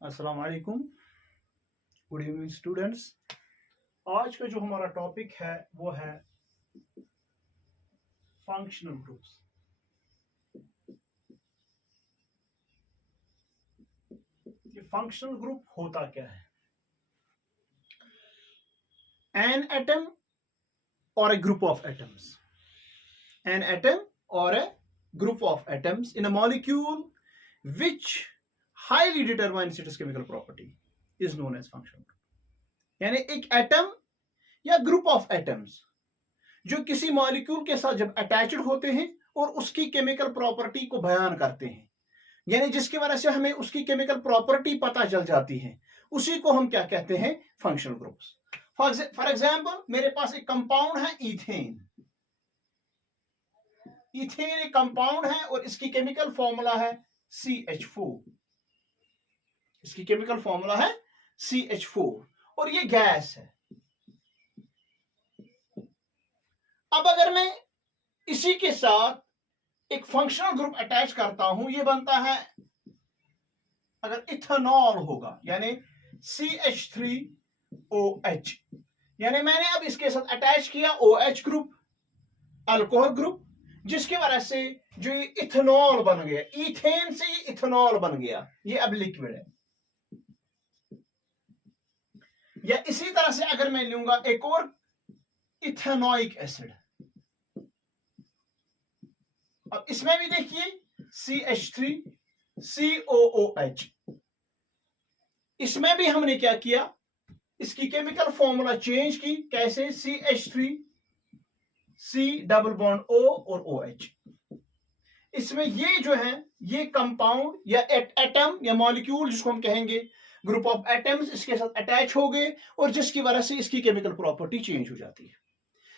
अस्सलाम वालेकुम। Good evening students. आज का जो हमारा टॉपिक है वो है फंक्शनल ग्रुप्स। ये फंक्शनल ग्रुप होता क्या है? एन एटम और a group of atoms. An atom or a group of atoms in a molecule which highly determines its chemical property is known as functional group. यानी एक atom या group of atoms जो किसी molecule के साथ जब attached होते हैं और उसकी केमिकल प्रॉपर्टी को बयान करते हैं, यानी जिसकी वजह से हमें उसकी केमिकल प्रॉपर्टी पता चल जाती है, उसी को हम क्या कहते हैं? Functional groups. फॉर एग्जाम्पल मेरे पास एक कंपाउंड है इथेन। इथेन एक कंपाउंड है और इसकी केमिकल फॉर्मूला है CH4। इसकी केमिकल फॉर्मूला है CH4 और ये गैस है। अब अगर मैं इसी के साथ एक फंक्शनल ग्रुप अटैच करता हूं, ये बनता है, अगर इथेनॉल होगा यानी CH3OH, यानी मैंने अब इसके साथ अटैच किया OH ग्रुप, अल्कोहल ग्रुप, जिसकी वजह से जो ये इथेनॉल बन गया, इथेन से ये इथेनॉल बन गया, ये अब लिक्विड है। या इसी तरह से अगर मैं लूंगा एक और इथेनोइक एसिड, अब इसमें भी देखिए CH3COOH, इसमें भी हमने क्या किया? इसकी केमिकल फॉर्मूला चेंज की। कैसे? CH3C डबल बॉन्ड O और OH। इसमें ये जो है ये कंपाउंड या एटम या मॉलिक्यूल जिसको हम कहेंगे ग्रुप ऑफ एटम्स, इसके साथ अटैच हो गए और जिसकी वजह से इसकी केमिकल प्रॉपर्टी चेंज हो जाती है।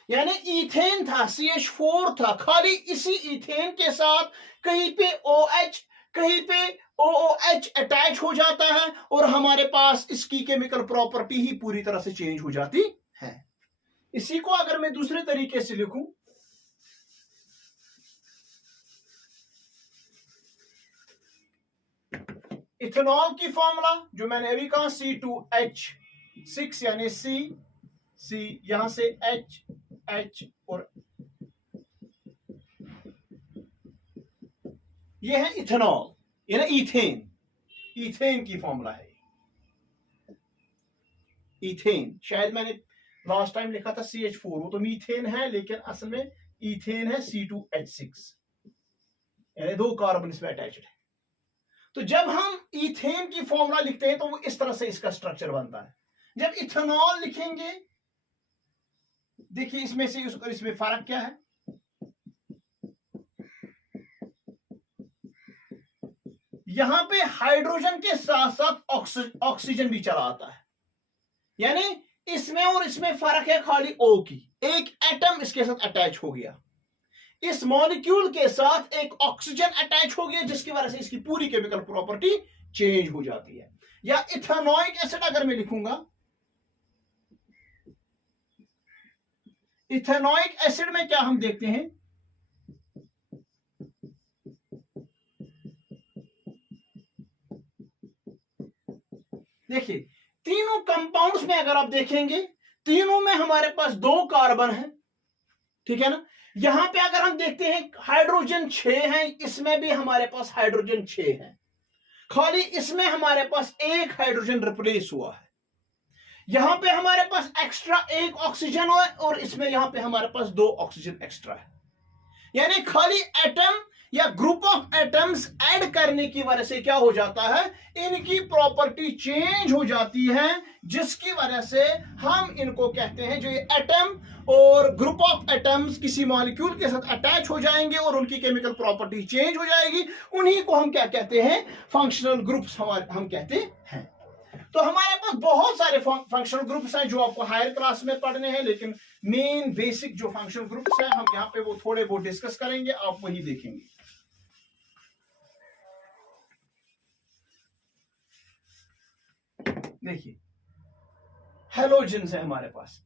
यानी इथेन था, CH4 था, खाली इसी इथेन के साथ कहीं पे OH कहीं पे OOH अटैच हो जाता है और हमारे पास इसकी केमिकल प्रॉपर्टी ही पूरी तरह से चेंज हो जाती है। इसी को अगर मैं दूसरे तरीके से लिखूं, इथेनॉल की फॉर्मूला जो मैंने अभी कहा C2H6 यानी C यहां से H और ये है इथेनॉल यानी इथेन। इथेन की फॉर्मूला है इथेन। शायद मैंने लास्ट टाइम लिखा था CH4, वो तो मीथेन है लेकिन असल में इथेन है C2H6, यानी 2 कार्बन इसमें अटैच्ड है। तो जब हम इथेन की फॉर्मूला लिखते हैं तो वो इस तरह से इसका स्ट्रक्चर बनता है। जब इथेनॉल लिखेंगे, देखिए इसमें से इसमें फर्क क्या है? यहां पे हाइड्रोजन के साथ साथ ऑक्सीजन भी चला आता है, यानी इसमें और इसमें फर्क है खाली O की। एक एटम इसके साथ अटैच हो गया, इस मॉलिक्यूल के साथ एक ऑक्सीजन अटैच हो गया, जिसकी वजह से इसकी पूरी केमिकल प्रॉपर्टी चेंज हो जाती है। या इथेनोइक एसिड अगर मैं लिखूंगा, इथेनोइक एसिड में क्या हम देखते हैं? देखिए तीनों कंपाउंड्स में अगर आप देखेंगे, तीनों में हमारे पास 2 कार्बन है, ठीक है ना। यहां पे अगर हम देखते हैं हाइड्रोजन 6 है, इसमें भी हमारे पास हाइड्रोजन 6 है, खाली इसमें हमारे पास एक हाइड्रोजन रिप्लेस हुआ है। यहां पे हमारे पास एक्स्ट्रा एक ऑक्सीजन है और इसमें यहां पे हमारे पास 2 ऑक्सीजन एक्स्ट्रा है। यानी खाली एटम या ग्रुप ऑफ एटम्स ऐड करने की वजह से क्या हो जाता है? इनकी प्रॉपर्टी चेंज हो जाती है, जिसकी वजह से हम इनको कहते हैं, जो ये एटम और ग्रुप ऑफ एटम्स किसी मॉलिक्यूल के साथ अटैच हो जाएंगे और उनकी केमिकल प्रॉपर्टी चेंज हो जाएगी, उन्हीं को हम क्या कहते हैं? फंक्शनल ग्रुप्स हम कहते हैं। तो हमारे पास बहुत सारे फंक्शनल ग्रुप्स हैं जो आपको हायर क्लास में पढ़ने हैं, लेकिन मेन बेसिक जो फंक्शनल ग्रुप्स हैं हम यहाँ पे वो थोड़े बहुत डिस्कस करेंगे, आप वही देखेंगे। देखिए हेलोजेंस है हमारे पास।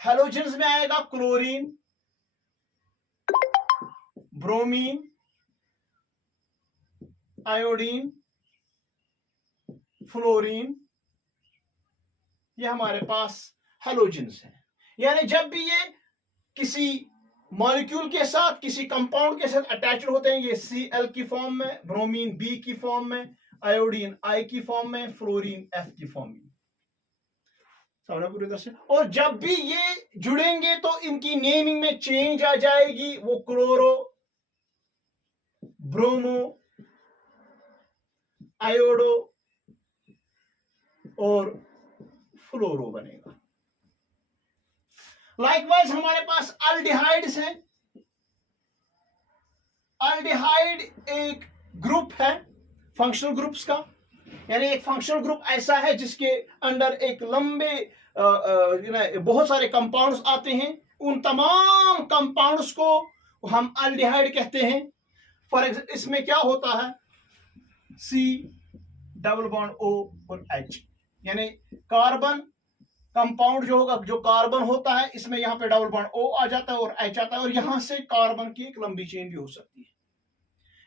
हेलोजेंस में आएगा क्लोरीन, ब्रोमीन, आयोडीन, फ्लोरीन, ये हमारे पास हेलोजेंस है। यानी जब भी ये किसी मॉलिक्यूल के साथ, किसी कंपाउंड के साथ अटैच होते हैं, ये Cl की फॉर्म में, ब्रोमीन B की फॉर्म में, आयोडीन I की फॉर्म में, फ्लोरीन F की फॉर्म में, पूरी तरह से। और जब भी ये जुड़ेंगे तो इनकी नेमिंग में चेंज आ जाएगी, वो क्लोरो, ब्रोमो, आयोडो और फ्लोरो बनेगा। लाइकवाइज हमारे पास अल्डिहाइड्स हैं। अल्डिहाइड एक ग्रुप है फंक्शनल ग्रुप्स का, यानी एक फंक्शनल ग्रुप ऐसा है जिसके अंदर एक लंबे बहुत सारे कंपाउंड्स आते हैं। उन तमाम कंपाउंड्स को हम अल्डिहाइड कहते हैं। फॉर एग्जाम्पल इसमें क्या होता है, C डबल बॉन्ड O और H, यानी कार्बन कंपाउंड जो होगा, जो कार्बन होता है, इसमें यहां पे डबल बॉन्ड O आ जाता है और H आता है, और यहां से कार्बन की एक लंबी चेन भी हो सकती है,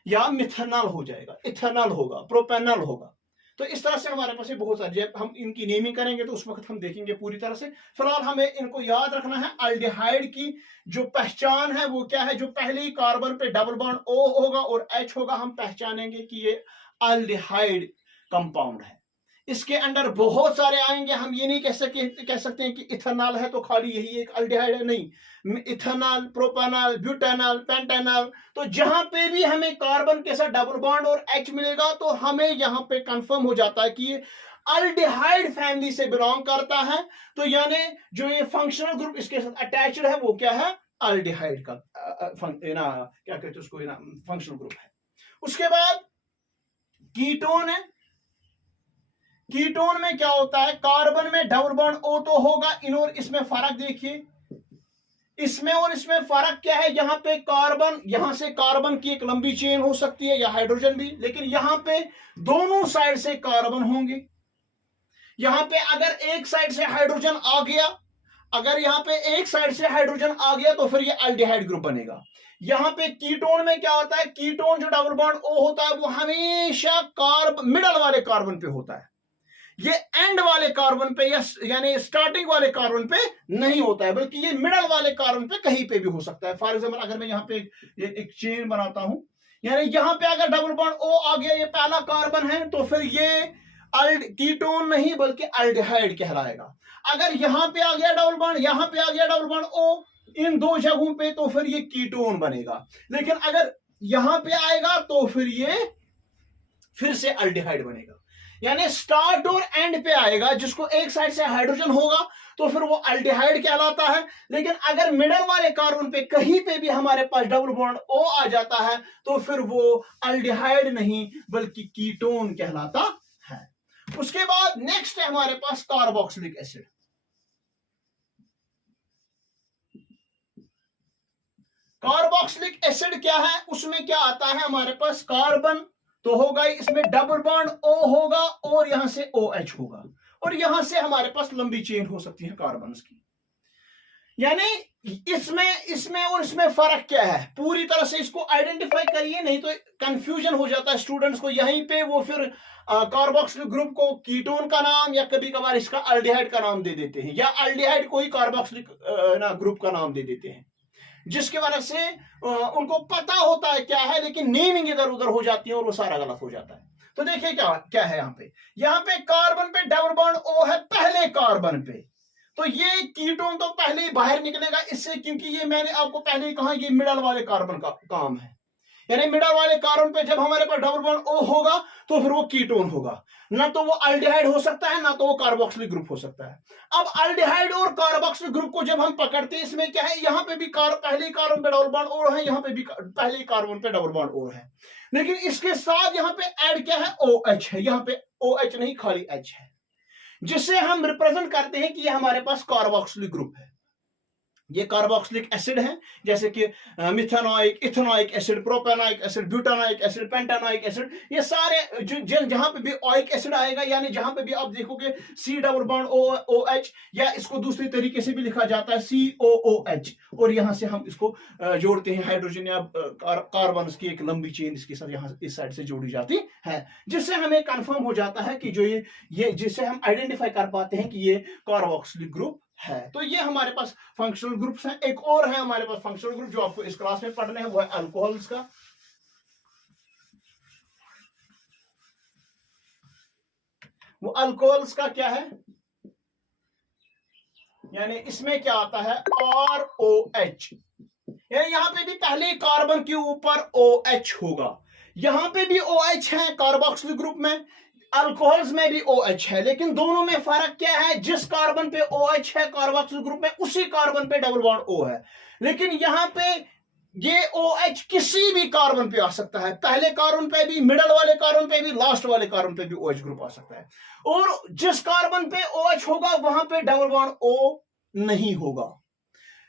या मिथेनॉल हो जाएगा, इथेनॉल होगा, प्रोपेनॉल होगा। तो इस तरह से हमारे पास बहुत सारे, जब हम इनकी नेमिंग करेंगे तो उस वक्त हम देखेंगे पूरी तरह से। फिलहाल हमें इनको याद रखना है। अल्डिहाइड की जो पहचान है वो क्या है, जो पहले ही कार्बन पे डबल बॉन्ड O होगा और H होगा, हम पहचानेंगे कि ये अल्डिहाइड कंपाउंड है। इसके अंदर बहुत सारे आएंगे, हम ये नहीं कह सकते हैं कि इथेनॉल है तो खाली यही एक अल्डिहाइड है, नहीं। इथेनॉल, प्रोपेनॉल, ब्यूटेनॉल, पेंटेनॉल, तो जहां पे भी हमें कार्बन के साथ डबल बॉन्ड और H मिलेगा तो हमें यहां पे कंफर्म हो जाता है कि ये अल्डिहाइड फैमिली से बिलोंग करता है। तो यानी जो ये फंक्शनल ग्रुप इसके साथ अटैच्ड है वो क्या है, अल्डिहाइड का क्या कहते हैं उसको, फंक्शनल ग्रुप है। उसके बाद कीटोन है। कीटोन में क्या होता है, कार्बन में डबल बॉन्ड O तो होगा, इन और इसमें फर्क देखिए, इसमें और इसमें फर्क क्या है। यहां पे कार्बन, यहां से कार्बन की एक लंबी चेन हो सकती है, या हाइड्रोजन भी, लेकिन यहां पे दोनों साइड से कार्बन होंगे। यहां पे अगर एक साइड से हाइड्रोजन आ गया, अगर यहां पे एक साइड से हाइड्रोजन आ गया तो फिर ये अल्डिहाइड ग्रुप बनेगा। यहां पे कीटोन में क्या होता है, कीटोन जो डबल बॉन्ड O होता है वो हमेशा मिडल वाले कार्बन पे होता है, ये एंड वाले कार्बन पे यानी स्टार्टिंग वाले कार्बन पे नहीं होता है, बल्कि ये मिडल वाले कार्बन पे कहीं पे भी हो सकता है। फॉर एग्जांपल अगर मैं यहाँ पे एक चेन बनाता हूं, यानी यहां पे अगर डबल बॉन्ड O आ गया, ये पहला कार्बन है, तो फिर ये कीटोन नहीं बल्कि अल्डिहाइड कहलाएगा। अगर यहां पे आ गया डबल बॉन्ड, यहां पे आ गया डबल बॉन्ड O, इन दो जगहों पे, तो फिर ये कीटोन बनेगा। लेकिन अगर यहां पे आएगा तो फिर ये फिर से अल्डिहाइड बनेगा। यानी स्टार्ट और एंड पे आएगा, जिसको एक साइड से हाइड्रोजन होगा तो फिर वो अल्डिहाइड कहलाता है। लेकिन अगर मिडल वाले कार्बन पे कहीं पे भी हमारे पास डबल बॉन्ड O आ जाता है तो फिर वो अल्डिहाइड नहीं बल्कि कीटोन कहलाता है। उसके बाद नेक्स्ट है हमारे पास कार्बोक्सिलिक एसिड। कार्बोक्सिलिक एसिड क्या है, उसमें क्या आता है, हमारे पास कार्बन तो होगा, इसमें डबल बॉन्ड O होगा और यहां से OH होगा, और यहां से हमारे पास लंबी चेन हो सकती है कार्बन की। यानी इसमें और इसमें फर्क क्या है, पूरी तरह से इसको आइडेंटिफाई करिए, नहीं तो कंफ्यूजन हो जाता है स्टूडेंट्स को। यहीं पे वो फिर कार्बोक्सिलिक ग्रुप को कीटोन का नाम या कभी कभार इसका अल्डिहाइड का नाम दे देते हैं, या अल्डिहाइड को ही कार्बोक्सिलिक ग्रुप का नाम दे देते हैं, जिसकी वजह से उनको पता होता है क्या है, लेकिन नेमिंग इधर उधर हो जाती है और वो सारा गलत हो जाता है। तो देखिए क्या है यहाँ पे कार्बन पे डबल बॉन्ड O है पहले कार्बन पे, तो ये कीटोन तो पहले ही बाहर निकलेगा इससे, क्योंकि ये मैंने आपको पहले ही कहा ये मिडल वाले कार्बन का काम है। यानी मिडल वाले कार्बन पे जब हमारे पास डबल बॉन्ड O होगा तो फिर वो कीटोन होगा, ना तो वो अल्डिहाइड हो सकता है ना तो वो कार्बोक्सिलिक ग्रुप हो सकता है। अब अल्डिहाइड और कार्बोक्सिलिक ग्रुप को जब हम पकड़ते हैं, इसमें क्या है, यहाँ पे भी पहले कार्बन पे डबल बॉन्ड O है, यहाँ पे भी पहले कार्बन पे डबल बॉन्ड O है, लेकिन इसके साथ यहाँ पे ऐड क्या है, OH है। यहाँ पे OH नहीं खाली H है, जिससे हम रिप्रेजेंट करते हैं कि ये हमारे पास कार्बोक्सिलिक ग्रुप है। ये कार्बोक्सिलिक एसिड है, जैसे कि methanoic, ethanoic acid, propanoic acid, butanoic acid, pentanoic acid, ये सारे जहां पे भी ओइक एसिड आएगा, यानी जहां पे भी आप देखोगे C double bond O H, या इसको दूसरे तरीके से भी लिखा जाता है COOH, और यहां से हम इसको जोड़ते हैं हाइड्रोजन या कार्बन की एक लंबी चेन इसके साथ यहां इस साइड से जोड़ी जाती है, जिससे हमें कंफर्म हो जाता है कि जो ये जिससे हम आइडेंटिफाई कर पाते हैं कि ये कार्बोक्सिलिक ग्रुप है। तो ये हमारे पास फंक्शनल ग्रुप्स हैं। एक और है हमारे पास फंक्शनल ग्रुप जो आपको इस क्लास में पढ़ने हैं, वो है अल्कोहल्स का। वो अल्कोहल्स का क्या है, यानी इसमें क्या आता है ROH, यानी यहां पे भी पहले कार्बन के ऊपर OH होगा, यहां पे भी OH है कार्बोक्सिलिक ग्रुप में, अल्कोहल्स में भी OH है, लेकिन दोनों में फर्क क्या है, जिस कार्बन पे OH है कार्बोक्सिलिक ग्रुप में, उसी कार्बन पे डबल बॉन्ड O है, लेकिन यहां पे ये OH किसी भी कार्बन पे आ सकता है, पहले कार्बन पे भी, मिडल वाले कार्बन पे भी, लास्ट वाले कार्बन पे भी OH ग्रुप आ सकता है, और जिस कार्बन पे OH होगा वहां पे डबल बॉन्ड O नहीं होगा,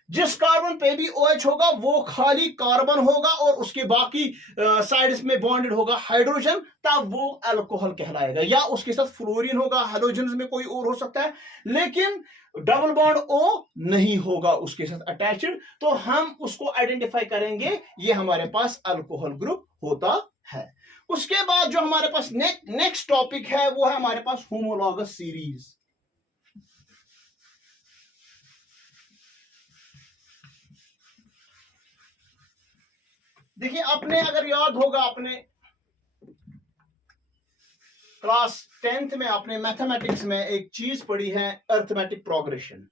जिस कार्बन पे भी OH होगा वो खाली कार्बन होगा और उसके बाकी साइड्स में बॉन्डेड होगा हाइड्रोजन, तब वो अल्कोहल कहलाएगा, या उसके साथ फ्लोरीन होगा, हाइड्रोजन में कोई और हो सकता है, लेकिन डबल बॉन्ड O नहीं होगा उसके साथ अटैच्ड, तो हम उसको आइडेंटिफाई करेंगे, ये हमारे पास अल्कोहल ग्रुप होता है। उसके बाद जो हमारे पास नेक्स्ट टॉपिक है वो है हमारे पास होमोलॉगस सीरीज। देखिए, आपने अगर याद होगा, अपने क्लास 10th में आपने मैथमेटिक्स में एक चीज पढ़ी है, अरिथमेटिक प्रोग्रेशन।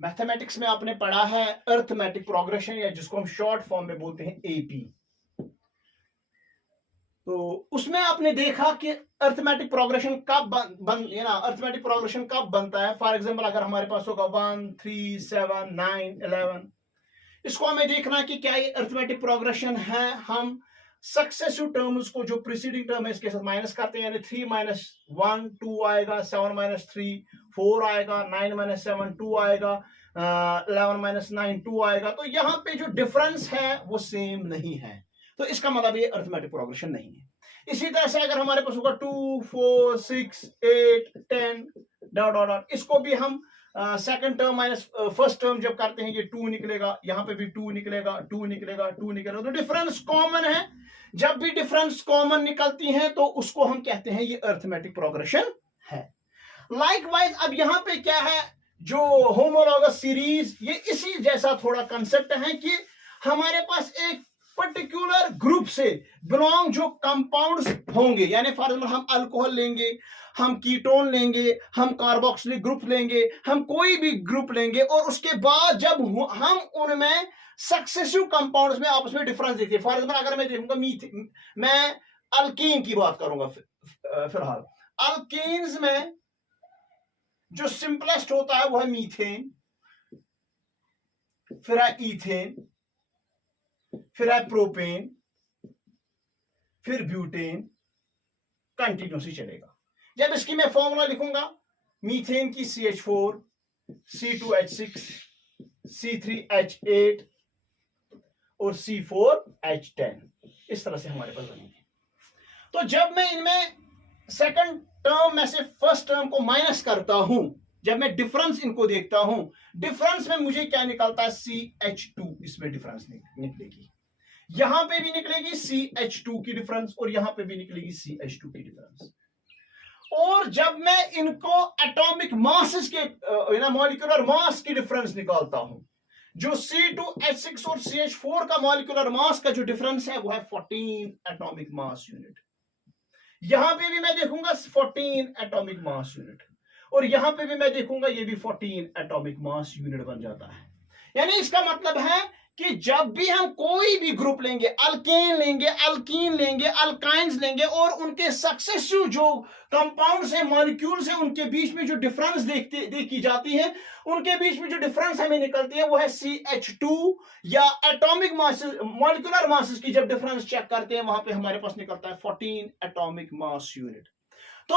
मैथमेटिक्स में आपने पढ़ा है अरिथमेटिक प्रोग्रेशन, या जिसको हम शॉर्ट फॉर्म में बोलते हैं AP। तो उसमें आपने देखा कि अरिथमेटिक प्रोग्रेशन कब अरिथमेटिक प्रोग्रेशन कब बनता है। फॉर एग्जांपल, अगर हमारे पास होगा 1 3 7 9 11, इसको हमें देखना कि क्या ये अरिथमेटिक प्रोग्रेशन है। हम सक्सेसिव टर्म्स को, जो प्रीसीडिंग टर्म है, इसके साथ माइनस करते हैं, यानी 3 - 1 2 आएगा, 7 - 3 4 आएगा, 9 - 7 2 आएगा, 11 - 9 2 आएगा। तो यहां पे जो डिफरेंस है वो सेम नहीं है, तो इसका मतलब ये अरिथमेटिक प्रोग्रेशन नहीं है। इसी तरह से अगर हमारे पास होगा 2 4 6 8 10 डॉट डॉट डॉट, इसको भी हम second term minus first term जब करते हैं, ये 2 निकलेगा, यहां पे भी 2 निकलेगा, 2 निकलेगा, 2 निकलेगा, तो डिफरेंस कॉमन है। जब भी डिफरेंस कॉमन निकलती है तो उसको हम कहते हैं ये अरिथमेटिक प्रोग्रेशन है। लाइकवाइज अब यहां पे क्या है, जो होमोलॉगस सीरीज, ये इसी जैसा थोड़ा कंसेप्ट है कि हमारे पास एक पर्टिकुलर ग्रुप से बिलोंग जो कंपाउंड्स होंगे, यानी फॉर एग्जाम्पल हम अल्कोहल लेंगे, हम कीटोन लेंगे, हम कार्बोक्सिलिक ग्रुप लेंगे, हम कोई भी ग्रुप लेंगे, और उसके बाद जब हम उनमें सक्सेसिव कंपाउंड्स में आपस में डिफरेंस देखते हैं। फॉर एग्जाम्पल, अगर मैं देखूंगा मैं अल्कीन की बात करूंगा फिलहाल, अल्कीन्स में जो सिंपलेस्ट होता है वो है मीथेन, फिर है ईथेन, फिर है प्रोपेन, फिर ब्यूटेन, कंटिन्यूसली चलेगा। जब इसकी मैं फॉर्मूला लिखूंगा, मीथेन की CH4, C2H6, C3H8 और C4H10, इस तरह से हमारे पास बनेंगे। तो जब मैं इनमें सेकंड टर्म में से फर्स्ट टर्म को माइनस करता हूं, जब मैं डिफरेंस इनको देखता हूं, डिफरेंस में मुझे क्या निकलता है, CH2, इसमें डिफरेंस निकलेगी, यहां पे भी निकलेगी CH2 की डिफरेंस, और यहां पे भी निकलेगी CH2 की डिफरेंस। और जब मैं इनको एटॉमिक मासेस के मॉलिक्यूलर मास की डिफरेंस निकालता हूं, जो C2H6 और CH4 का मॉलिक्यूलर मास का जो डिफरेंस है वो है 14 एटॉमिक मास यूनिट। यहां पे भी मैं देखूंगा 14 एटॉमिक मास यूनिट, और यहां पे भी मैं देखूंगा ये भी 14 एटॉमिक मास यूनिट बन जाता है। यानी इसका मतलब है कि जब भी हम कोई भी ग्रुप लेंगे, अल्केन लेंगे, अल्कीन लेंगे, अल्काइंस लेंगे, और उनके सक्सेसिव जो कंपाउंड्स हैं, मॉलिक्यूल्स हैं, उनके बीच में जो डिफरेंस देखी जाती है, उनके बीच में जो डिफरेंस हमें निकलती है वो है CH2, या एटॉमिक मास, मॉलिक्यूलर मासेस की जब डिफरेंस चेक करते हैं वहां पे हमारे पास निकलता है 14 एटॉमिक मास यूनिट। तो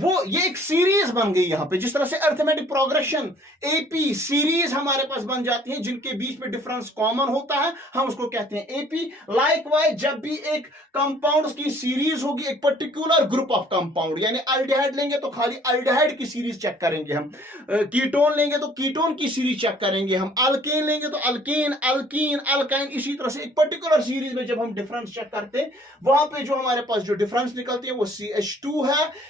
वो ये एक सीरीज बन गई यहां पे, जिस तरह से अरिथमेटिक प्रोग्रेशन एपी सीरीज हमारे पास बन जाती है जिनके बीच में डिफरेंस कॉमन होता है, हम उसको कहते हैं एपी। लाइकवाइज जब भी एक कंपाउंड्स की सीरीज होगी, एक पर्टिकुलर ग्रुप ऑफ कंपाउंड, यानी अल्डिहाइड लेंगे तो खाली अल्डिहाइड की सीरीज चेक करेंगे हम, कीटोन लेंगे तो कीटोन की सीरीज चेक करेंगे हम, अल्केन लेंगे तो अल्केन, अल्कीन, अल्काइन, इसी तरह से एक पर्टिकुलर सीरीज में जब हम डिफरेंस चेक करते हैं वहां पे जो हमारे पास जो डिफरेंस निकलती है वो CH2 है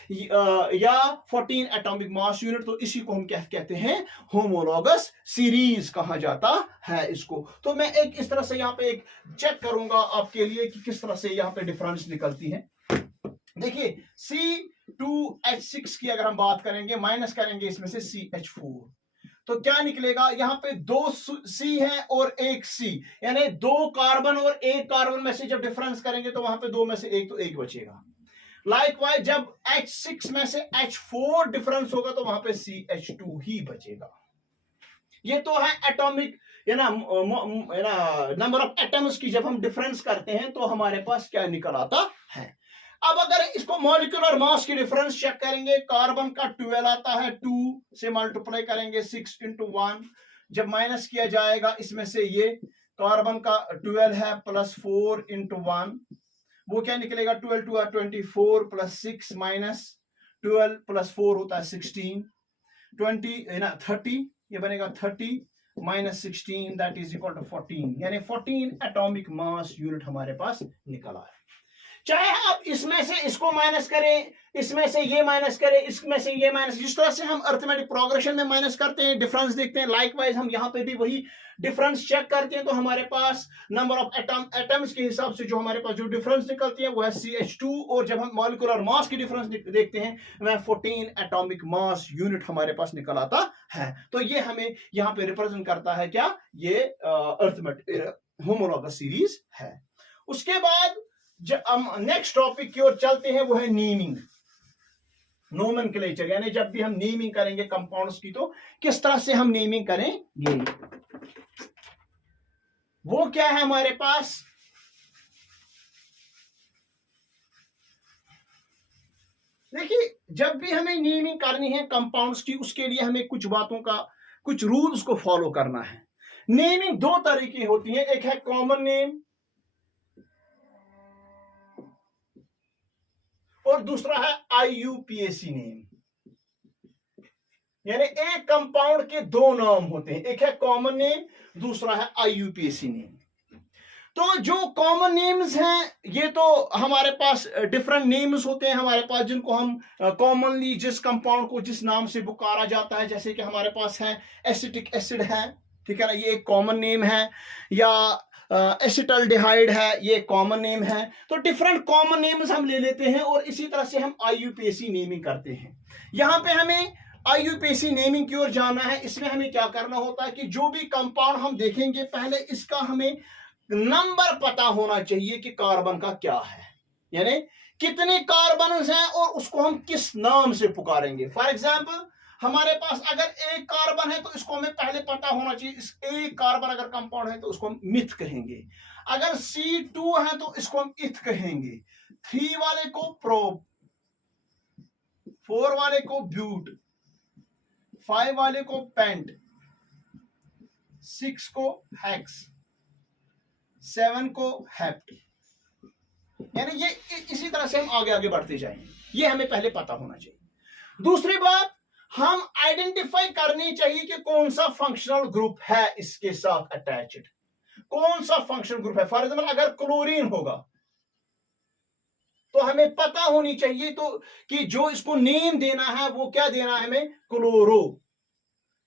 या 14 एटॉमिक मास यूनिट। तो इसी को हम क्या कहते हैं, होमोलॉगस सीरीज कहा जाता है इसको। तो मैं एक इस तरह से यहां पे एक चेक करूंगा आपके लिए कि किस तरह से यहां पे डिफरेंस निकलती है। देखिए C2H6 की अगर हम बात करेंगे, माइनस करेंगे इसमें से CH4, तो क्या निकलेगा, यहां पे 2 C है और 1 C, यानी 2 कार्बन और 1 कार्बन में से जब डिफरेंस करेंगे तो वहां पे 2 में से 1 तो 1 बचेगा। लाइकवाइज जब H6 में से H4 डिफरेंस होगा तो वहां पे CH2 ही बचेगा। ये तो है एटॉमिक, नंबर ऑफ एटम्स की जब हम डिफरेंस करते हैं तो हमारे पास क्या निकल आता है। अब अगर इसको मॉलिक्यूलर मास की डिफरेंस चेक करेंगे, कार्बन का 12 आता है, 2 से मल्टीप्लाई करेंगे 6 into 1, जब माइनस किया जाएगा इसमें से ये कार्बन का 12 है प्लस 4 into 1, वो क्या निकलेगा, 12 2 24 प्लस 6 माइनस 12 प्लस 4 होता है 16, 30, ये बनेगा 30 minus 16 that is equal to 14, यानी 14 एटॉमिक मास यूनिट हमारे पास निकला है। चाहे आप इसमें से इसको माइनस करें, इसमें से ये माइनस करें, इसमें से ये माइनस, जिस तरह से हम अरिथमेटिक प्रोग्रेशन में माइनस करते हैं, डिफरेंस देखते हैं, लाइकवाइज हम यहां पे भी वही डिफरेंस चेक करते हैं, तो हमारे पास नंबर ऑफ एटम्स के हिसाब से जो हमारे पास जो डिफरेंस निकलती है वो है CH2, और जब हम मॉलिक्यूलर मास की डिफरेंस देखते हैं वह 14 एटॉमिक मास यूनिट हमारे पास निकल आता है। तो ये हमें यहां पे रिप्रेजेंट करता है क्या, ये अरिथमेटिक होमोलॉगस सीरीज है। उसके बाद जब हम नेक्स्ट टॉपिक की ओर चलते हैं वो है नेमिंग, नोमेनक्लेचर, यानी जब भी हम नेमिंग करेंगे कंपाउंड्स की तो किस तरह से हम नेमिंग करेंगे। वो क्या है हमारे पास, देखिए जब भी हमें नेमिंग करनी है कंपाउंड्स की, उसके लिए हमें कुछ बातों का, कुछ रूल्स को फॉलो करना है। नेमिंग 2 तरीके होती है, एक है कॉमन नेम और दूसरा है IUPAC नेम, यानी एक कंपाउंड के 2 नाम होते हैं, एक है कॉमन नेम, दूसरा है IUPAC नेम। तो जो कॉमन नेम्स हैं ये तो हमारे पास डिफरेंट नेम्स होते हैं हमारे पास, जिनको हम कॉमनली जिस कंपाउंड को जिस नाम से पुकारा जाता है, जैसे कि हमारे पास है एसिटिक एसिड है, ठीक है ना, ये एक कॉमन नेम है, या एसिटल्डिहाइड है, ये कॉमन नेम है। तो डिफरेंट कॉमन नेम्स हम ले लेते हैं और इसी तरह से हम IUPAC नेमिंग करते हैं। यहां पे हमें IUPAC नेमिंग की ओर जाना है। इसमें हमें क्या करना होता है कि जो भी कंपाउंड हम देखेंगे पहले इसका हमें नंबर पता होना चाहिए कि कार्बन का क्या है, यानी कितने कार्बन हैं और उसको हम किस नाम से पुकारेंगे। फॉर एग्जाम्पल हमारे पास अगर एक कार्बन है तो इसको हमें पहले पता होना चाहिए, इस एक कार्बन अगर कंपाउंड है तो उसको हम मिथ कहेंगे, अगर C2 है तो इसको हम इथ कहेंगे, 3 वाले को प्रोप, 4 वाले को ब्यूट, 5 वाले को पेंट, 6 को हेक्स, 7 को हेप्ट, यानी ये इसी तरह से हम आगे आगे बढ़ते जाएंगे। ये हमें पहले पता होना चाहिए। दूसरी बात, हम आइडेंटिफाई करनी चाहिए कि कौन सा फंक्शनल ग्रुप है इसके साथ अटैच्ड, कौन सा फंक्शनल ग्रुप है। फॉर एग्जाम्पल अगर क्लोरीन होगा तो हमें पता होनी चाहिए तो कि जो इसको नेम देना है वो क्या देना है हमें, क्लोरो,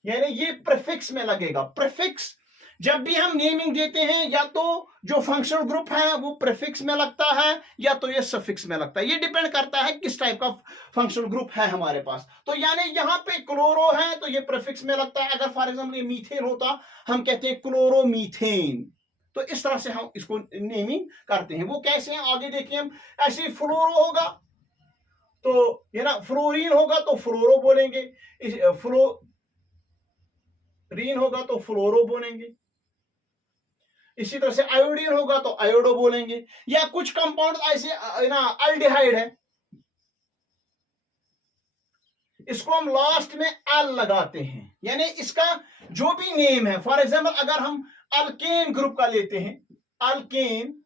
यानी ये प्रीफिक्स में लगेगा। प्रीफिक्स जब भी हम नेमिंग देते हैं या तो जो फंक्शनल ग्रुप है वो प्रीफिक्स में लगता है या तो ये सफिक्स में लगता है, ये डिपेंड करता है किस टाइप का फंक्शनल ग्रुप है हमारे पास। तो यानी यहां पे क्लोरो है तो ये प्रीफिक्स में लगता है। अगर फॉर एग्जाम्पल ये मीथेन होता हम कहते हैं क्लोरोमीथेन, तो इस तरह से हम इसको नेमिंग करते हैं। वो कैसे हैं आगे देखिए हम। ऐसे फ्लोरो होगा तो ये ना, फ्लोरीन होगा तो फ्लोरो बोलेंगे, फ्लोरीन होगा तो फ्लोरो बोलेंगे। इसी तरह से आयोडीन होगा तो आयोडो बोलेंगे। या कुछ कंपाउंड ऐसे ना अल्डिहाइड है, इसको हम लास्ट में अल लगाते हैं, यानी इसका जो भी नेम है। फॉर एग्जांपल अगर हम अल्केन ग्रुप का लेते हैं, अल्केन,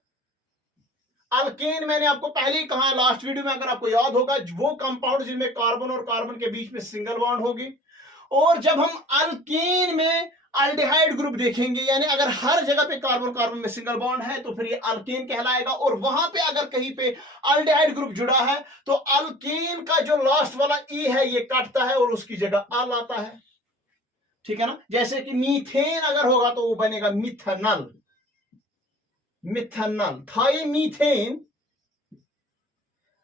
अल्केन मैंने आपको पहले ही कहा लास्ट वीडियो में, अगर आपको याद होगा, वो कंपाउंड जिनमें कार्बन और कार्बन के बीच में सिंगल बॉन्ड होगी। और जब हम अल्केन में अल्डिहाइड ग्रुप देखेंगे, यानी अगर हर जगह पे कार्बन कार्बन में सिंगल बॉन्ड है तो फिर ये अल्केन कहलाएगा। और वहां पे अगर कहीं पे अल्डिहाइड ग्रुप जुड़ा है तो अल्केन का जो लास्ट वाला ई है ये कटता है और उसकी जगह अल आता है, ठीक है ना। जैसे कि मीथेन अगर होगा तो वो बनेगा मिथनल, मिथनल, थाई मीथेन,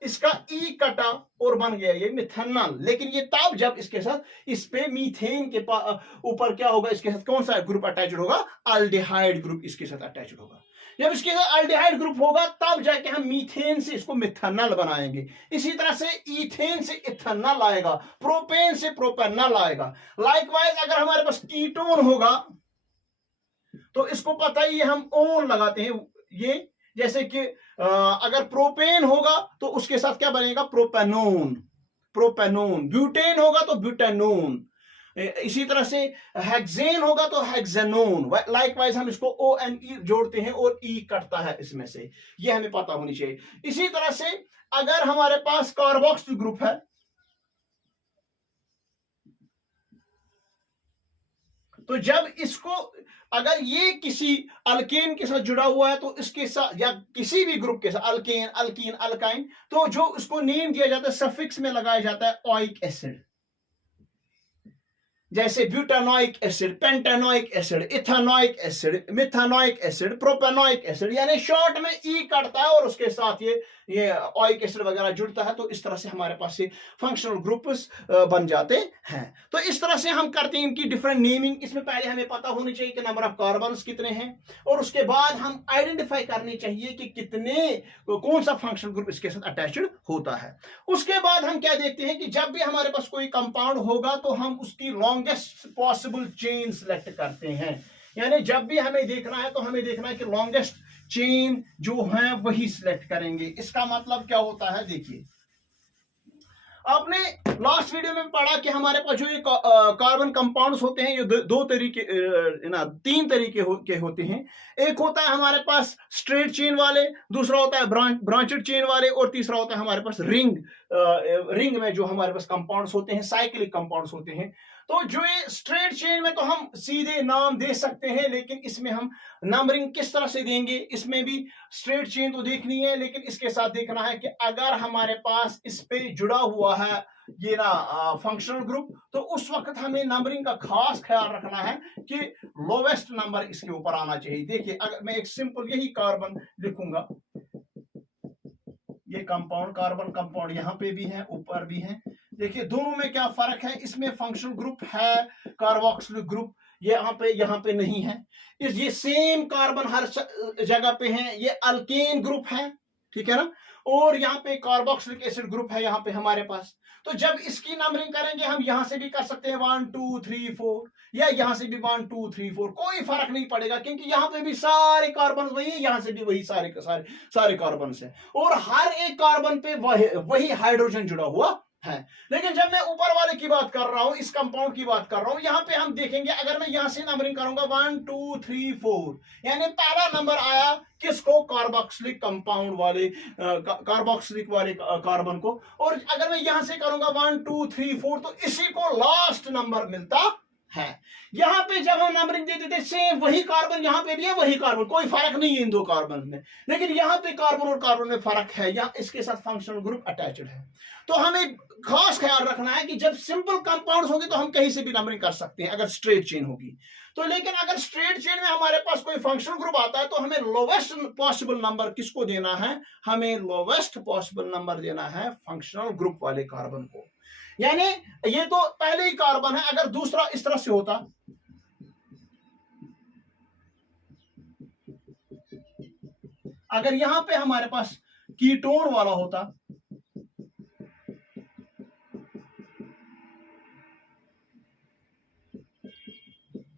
इसका ई कटा और बन गया ये मिथनल। लेकिन ये तब जब इसके साथ इस पे मीथेन के ऊपर क्या होगा, इसके साथ कौन सा ग्रुप अटैच्ड होगा, अल्डिहाइड ग्रुप इसके साथ अटैच्ड होगा। जब इसके साथ अल्डिहाइड ग्रुप होगा तब जाके हम मीथेन से इसको मिथनल बनाएंगे। इसी तरह से ईथेन से इथेनॉल आएगा, प्रोपेन से प्रोपेनॉल आएगा। लाइकवाइज अगर हमारे पास कीटोन होगा तो इसको पता ही है, हम ओन लगाते हैं ये। जैसे कि अगर प्रोपेन होगा तो उसके साथ क्या बनेगा, प्रोपेनोन, प्रोपेनोन। ब्यूटेन होगा तो ब्यूटेनोन। इसी तरह से हेक्सेन होगा तो हेक्सेनोन। लाइकवाइज हम इसको ओ एन ई जोड़ते हैं और ई कटता है इसमें से, ये हमें पता होनी चाहिए। इसी तरह से अगर हमारे पास कार्बोक्सिल ग्रुप है तो जब इसको, अगर ये किसी अल्केन के साथ जुड़ा हुआ है तो इसके साथ, या किसी भी ग्रुप के साथ, अल्केन, अल्कीन, अल्काइन, तो जो उसको नेम दिया जाता है सफिक्स में लगाया जाता है ओइक एसिड। जैसे butanoic acid, pentanoic acid, ethanoic acid, methanoic acid, propanoic acid, यानी शॉर्ट में ई कटता है और उसके साथ ये ओइक एसिड वगैरह जुड़ता है। तो इस तरह से हमारे पास ये फंक्शनल ग्रुप्स बन जाते हैं। तो इस तरह से हम करते हैं इनकी डिफरेंट नेमिंग। इसमें पहले हमें पता होनी चाहिए कि नंबर ऑफ कार्बन्स कितने हैं, और उसके बाद हम आइडेंटिफाई करनी चाहिए कि कितने, कौन सा फंक्शनल ग्रुप इसके साथ अटैच्ड होता है। उसके बाद हम क्या देखते हैं कि जब भी हमारे पास कोई कंपाउंड होगा तो हम उसकी लॉन्गेस्ट पॉसिबल चेन सिलेक्ट करते हैं। यानी जब भी हमें देखना है तो हमें देखना है कि लॉन्गेस्ट चेन जो है वही सिलेक्ट करेंगे। इसका मतलब क्या होता है, देखिए आपने लास्ट वीडियो में पढ़ा कि हमारे पास जो ये कार्बन कंपाउंड्स होते हैं ये दो तरीके, तीन तरीके के होते हैं। एक होता है हमारे पास स्ट्रेट चेन वाले, दूसरा होता है ब्रांचेड चेन वाले, और तीसरा होता है हमारे पास रिंग में जो हमारे पास कंपाउंड्स होते हैं, साइक्लिक कंपाउंड्स होते हैं। तो जो ये स्ट्रेट चेन में तो हम सीधे नाम दे सकते हैं, लेकिन इसमें हम नंबरिंग किस तरह से देंगे, इसमें भी स्ट्रेट चेन तो देखनी है, लेकिन इसके साथ देखना है कि अगर हमारे पास इस पे जुड़ा हुआ है ये ना फंक्शनल ग्रुप, तो उस वक्त हमें नंबरिंग का खास ख्याल रखना है कि लोवेस्ट नंबर इसके ऊपर आना चाहिए। देखिए अगर मैं एक सिंपल यही कार्बन लिखूंगा, ये कंपाउंड, कार्बन कंपाउंड यहाँ पे भी है, ऊपर भी है। देखिए दोनों में क्या फर्क है, इसमें फंक्शनल ग्रुप है कार्बोक्सिल ग्रुप, यहाँ पे नहीं है। ये सेम कार्बन हर जगह पे है, ये अल्केन ग्रुप है, ठीक है ना, और यहाँ पे कार्बोक्सिलिक एसिड ग्रुप है यहाँ पे हमारे पास। तो जब इसकी नंबरिंग करेंगे हम यहां से भी कर सकते हैं 1 2 3 4, या यहां से भी 1 2 3 4, कोई फर्क नहीं पड़ेगा, क्योंकि यहाँ पे भी सारे कार्बन वही है, यहां से भी वही सारे कार्बन है, और हर एक कार्बन पे वही हाइड्रोजन जुड़ा हुआ है। लेकिन जब मैं ऊपर वाले की बात कर रहा हूं, इस कंपाउंड की बात कर रहा हूं, यहां पे हम देखेंगे अगर मैं यहां से नंबरिंग करूंगा 1 2 3 4, यानी पहला नंबर आया किसको, कार्बोक्सिलिक कंपाउंड वाले, कार्बोक्सिलिक वाले कार्बन को। और अगर मैं यहां से करूंगा 1 2 3 4 तो इसी को लास्ट नंबर मिलता है। यहां पे जब हम नंबरिंग देते थे सेम वही कार्बन, यहां पे भी है वही कार्बन, कोई फर्क नहीं है इन दो कार्बन में, लेकिन यहां पे कार्बन और कार्बन में फर्क है, या इसके साथ फंक्शनल ग्रुप अटैच्ड है। तो हमें खास ख्याल रखना है कि जब सिंपल कंपाउंड्स होंगे तो हम कहीं से भी नंबरिंग कर सकते हैं अगर स्ट्रेट चेन होगी तो, लेकिन अगर स्ट्रेट चेन में हमारे पास कोई फंक्शनल ग्रुप आता है तो हमें लोवेस्ट पॉसिबल नंबर किसको देना है, हमें लोवेस्ट पॉसिबल नंबर देना है फंक्शनल ग्रुप वाले कार्बन को। यानी ये तो पहले ही कार्बन है, अगर दूसरा इस तरह से होता, अगर यहां पे हमारे पास कीटोन वाला होता,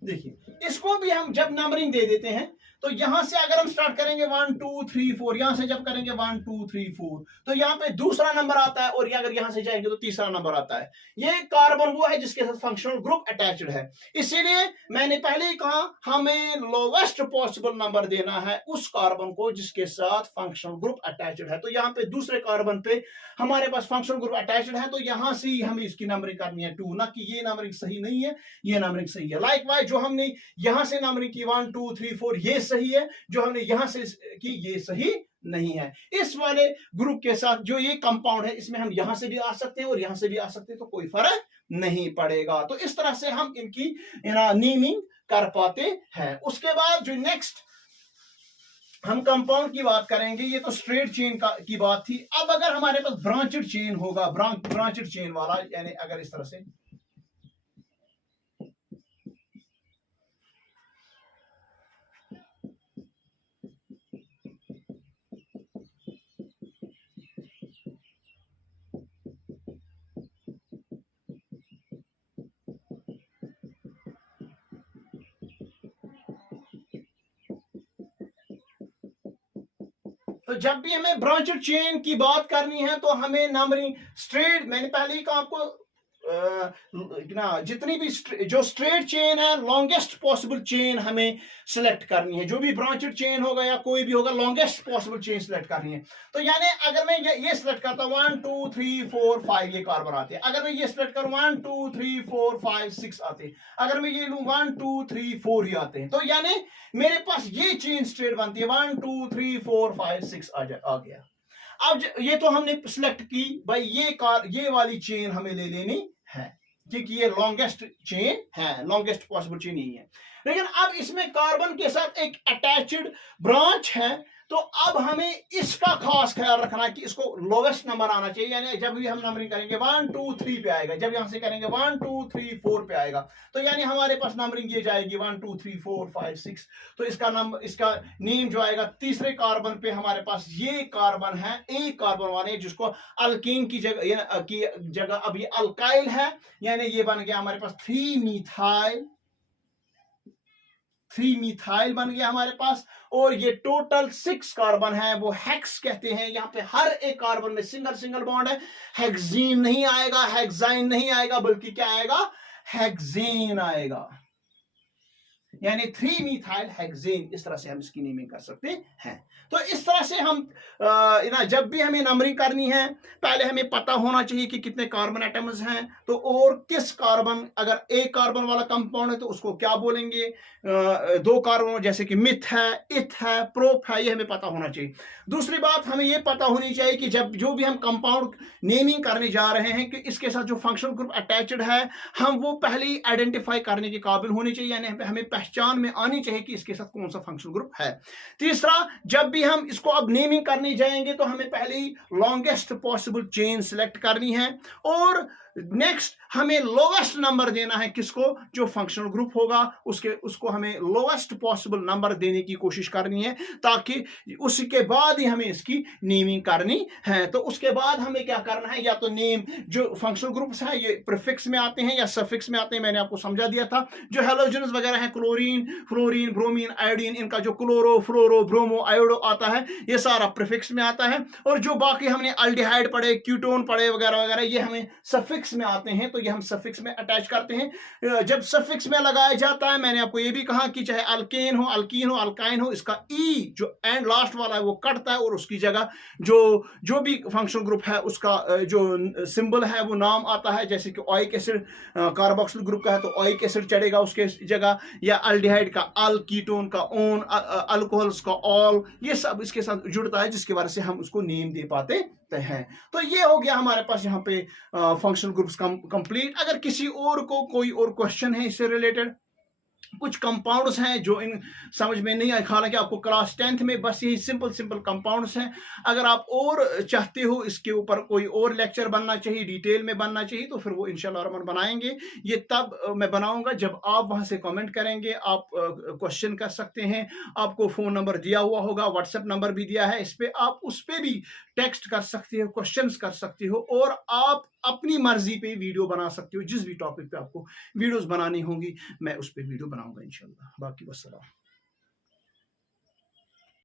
देखिए इसको भी हम जब नंबरिंग दे देते हैं तो यहां से अगर हम स्टार्ट करेंगे 1 2 3 4, यहां से जब करेंगे 1 2 3 4 तो यहां पे दूसरा नंबर आता है, और अगर यहां से जाएंगे तो तीसरा नंबर आता है। ये कार्बन वो है जिसके साथ फंक्शनल ग्रुप अटैच्ड है। इसीलिए मैंने पहले ही कहा हमें लोवेस्ट पॉसिबल नंबर देना है उस कार्बन को जिसके साथ फंक्शनल ग्रुप अटैच्ड है। तो यहां पे दूसरे कार्बन पे हमारे पास फंक्शनल ग्रुप अटैच्ड है, तो यहां से ही हमें इसकी नंबरिंग करनी है 2, ना कि ये नंबरिंग सही नहीं है, ये नंबरिंग सही है। लाइकवाइज जो हमने यहां से नंबरिंग की 1 2 3 4 ये सही है, जो हमने यहां से की ये सही नहीं है। इस वाले ग्रुप के साथ जो ये कंपाउंड है इसमें हम यहां से भी आ सकते हैं और यहां से भी आ सकते हैं, तो कोई फर्क नहीं पड़ेगा। तो इस तरह से हम इनकी नेमिंग कर पाते हैं। उसके बाद जो नेक्स्ट हम कंपाउंड की बात करेंगे, ये तो स्ट्रेट चेन की बात थी। अब अगर हमारे पास ब्रांचेड चेन होगा, ब्रांचेड चेन वाला, यानी अगर इस तरह से तो जब भी हमें ब्रांचेड चेन की बात करनी है तो हमें नंबरिंग स्ट्रेट, मैंने पहले ही कहा आपको ना, जितनी भी जो स्ट्रेट चेन है लॉन्गेस्ट पॉसिबल चेन हमें सिलेक्ट करनी है। जो भी ब्रांचेड चेन होगा या कोई भी होगा लॉन्गेस्ट पॉसिबल चेन सिलेक्ट करनी है। तो यानी अगर मैं ये सिलेक्ट करता हूं 1 2 3 4 5 ये कार्बन आते हैं। अगर मैं ये सिलेक्ट करूं 1 2 3 4 5 6 आते हैं। अगर मैं ये लूं 1 2 3 4 ही आते हैं। तो यानी मेरे पास ये चेन स्ट्रेट बनती है 1 2 3 4 5 6 आ गया। अब ये तो हमने सिलेक्ट की भाई, ये वाली चेन हमें ले लेनी है क्योंकि ये लॉन्गेस्ट चेन है, लॉन्गेस्ट पॉसिबल चेन ही है। लेकिन अब इसमें कार्बन के साथ एक अटैच्ड ब्रांच है, तो अब हमें इसका खास ख्याल रखना है कि इसको लोवेस्ट नंबर आना चाहिए। यानी जब भी हम नंबरिंग करेंगे 1 2 3 पे आएगा, जब यहां से करेंगे 1 2 3 4 पे आएगा, तो यानी हमारे पास नंबरिंग ये जाएगी 1 2 3 4 5 6। तो इसका नेम जो आएगा तीसरे कार्बन पे हमारे पास ये कार्बन है, एक कार्बन वाले जिसको अल्कीन की जगह अब ये अल्काइल है, यानी ये बन गया हमारे पास 3 मिथाइल बन गया हमारे पास। और ये टोटल 6 कार्बन है, वो हेक्स कहते हैं। यहां पे हर एक कार्बन में सिंगल बॉन्ड है, हेक्सीन नहीं आएगा, हेक्साइन नहीं आएगा, बल्कि क्या आएगा, हेक्सेन आएगा, यानी 3 मिथाइल हेक्सेन। इस तरह से हम इसकी नेमिंग कर सकते हैं। तो इस तरह से हम जब भी हमें नंबरिंग करनी है पहले हमें पता होना चाहिए कि कितने कार्बन एटम्स हैं, तो और किस कार्बन, अगर एक कार्बन वाला कंपाउंड है तो उसको क्या बोलेंगे, 2 कार्बन जैसे कि मिथ है, इथ है, प्रोप है, ये हमें पता होना चाहिए। दूसरी बात हमें ये पता होनी चाहिए कि जब जो भी हम कंपाउंड नेमिंग करने जा रहे हैं कि इसके साथ जो फंक्शनल ग्रुप अटैच्ड है हम वो पहले ही आइडेंटिफाई करने के काबिल होने चाहिए, यानी हमें पहचान में आनी चाहिए कि इसके साथ कौन सा फंक्शनल ग्रुप है। तीसरा, जब भी हम इसको अब नेमिंग करने जाएंगे तो हमें पहले ही लॉन्गेस्ट पॉसिबल चेन सिलेक्ट करनी है, और नेक्स्ट हमें लोवेस्ट नंबर देना है किसको, जो फंक्शनल ग्रुप होगा उसको हमें लोवेस्ट पॉसिबल नंबर देने की कोशिश करनी है, ताकि उसके बाद ही हमें इसकी नेमिंग करनी है। तो उसके बाद हमें क्या करना है, या तो नेम जो फंक्शनल ग्रुप्स है ये प्रीफिक्स में आते हैं या सफिक्स में आते हैं, मैंने आपको समझा दिया था। जो हेलोजन्स वगैरह है, क्लोरीन, फ्लोरीन, ब्रोमीन, आयोडीन, इनका जो क्लोरो, फ्लोरो, ब्रोमो, आयोडो आता है ये सारा प्रीफिक्स में आता है। और जो बाकी हमने अल्डिहाइड पढ़े, कीटोन पढ़े वगैरह वगैरह, ये हमें सफिक्स में आते हैं, तो ये हम सफिक्स में अटैच करते हैं। जब सफिक्स में लगाया जाता है, मैंने आपको ये भी कहा कि चाहे अल्केन हो, अल्कीन हो, अल्काइन हो, इसका ई जो एंड लास्ट वाला है वो कटता है, और उसकी जगह जो भी फंक्शनल ग्रुप है उसका जो सिंबल है वो नाम आता है। जैसे कि ओइक एसिड कार्बोक्सिल ग्रुप का है तो ओइक एसिड चढ़ेगा उसके जगह, या अल्डिहाइड का अल, कीटोन का ओन, अल्कोहल्स का ऑल, ये सब इसके साथ जुड़ता है, जिसकी वजह से हम उसको नेम दे पाते हैं। तो ये हो गया हमारे पास यहाँ पे फंक्शनल ग्रुप्स कंप्लीट। अगर किसी और को कोई और क्वेश्चन है इससे रिलेटेड कुछ कंपाउंड्स हैं जो इन समझ में नहीं आए, हालांकि आपको क्लास 10th में बस यही सिंपल सिंपल कंपाउंड्स हैं। अगर आप और चाहते हो इसके ऊपर कोई और लेक्चर बनना चाहिए, डिटेल में बनना चाहिए, तो फिर वो इंशाल्लाह रहमान बनाएंगे। ये तब मैं बनाऊंगा जब आप वहां से कमेंट करेंगे। आप क्वेश्चन कर सकते हैं, आपको फोन नंबर दिया हुआ होगा, व्हाट्सएप नंबर भी दिया है, इस पे आप उस पे भी टेक्स्ट कर सकते हो, क्वेश्चंस कर सकते हो, और आप अपनी मर्जी पे वीडियो बना सकते हो। जिस भी टॉपिक पे आपको वीडियोस बनानी होंगी मैं उस पर वीडियो बनाऊंगा इंशाल्लाह। बाकी वस्सलाम।